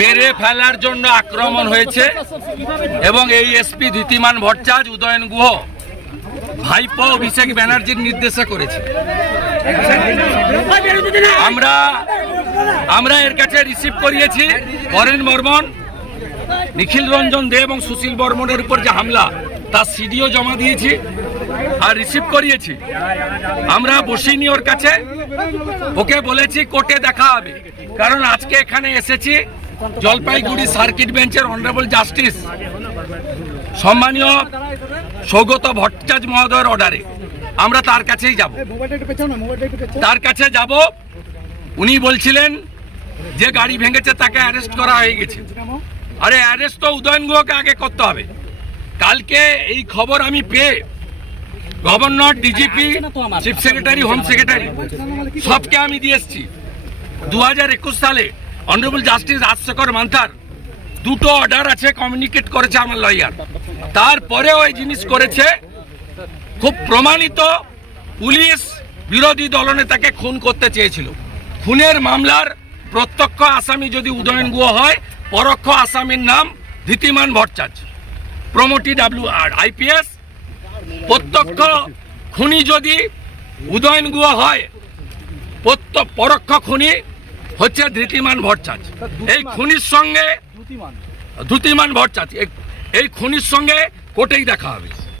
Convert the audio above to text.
মেরে ফেলার জন্য আক্রমণ হয়েছে এবং এই এসপি ধৃতিমান ভট্টাচার্য উদয়ন গুহ ভাইপো অভিষেক ব্যানার্জির নির্দেশে করেছে। আমরা এর কাছে রিসিভ করিয়েছি বরেন বর্মন, নিখিল রঞ্জন দে এবং সুশীল বর্মনের উপর যে হামলা তার সিডিও জমা দিয়েছি আর রিসিভ করিয়েছি। আমরা বসিনি ওর কাছে, ওকে বলেছি কোর্টে দেখা হবে, কারণ আজকে এখানে এসেছি জলপাইগুড়ি সার্কিট বেঞ্চের অনারেবল জাস্টিস সম্মানীয় সৌগত ভট্টাচার্য মহোদয়ের অর্ডারে আমরা তার কাছেই যাব। তার কাছে যাব, উনি বলছিলেন যে গাড়ি ভেঙেছে তাকে অ্যারেস্ট করা হয়ে গেছে। আরে অ্যারেস্ট তো উদয়ন গুহকে আগে করতে হবে। কালকে এই খবর আমি পেয়ে governor, DGP, chief secretary, home secretary সবকে আমি দিয়ে এসছি। 2021 সালে অনারেবল জাস্টিস রাজশেখর মান্থার দুটো অর্ডার আছে, কমিউনিকেট করেছে আমার লয়ার, তারপরেও এই জিনিস করেছে। খুব প্রমাণিত পুলিশ বিরোধী দলনেতাকে খুন করতে চেয়েছিল। খুনের মামলার প্রত্যক্ষ আসামি যদি উদয়ন গুহ হয়, পরোক্ষ আসামির নাম ধৃতিমান ভট্টাচার্য, প্রমোটি IPS। প্রত্যক্ষ খুনি যদি উদয়ন গুহ হয়, পরোক্ষ খুনি হচ্ছে ধৃতিমান ভট্টাচার্য। এই খুনির সঙ্গে ধৃতিমান ভট্টাচার্য এই খুনির সঙ্গে কোর্টেই দেখা হবে।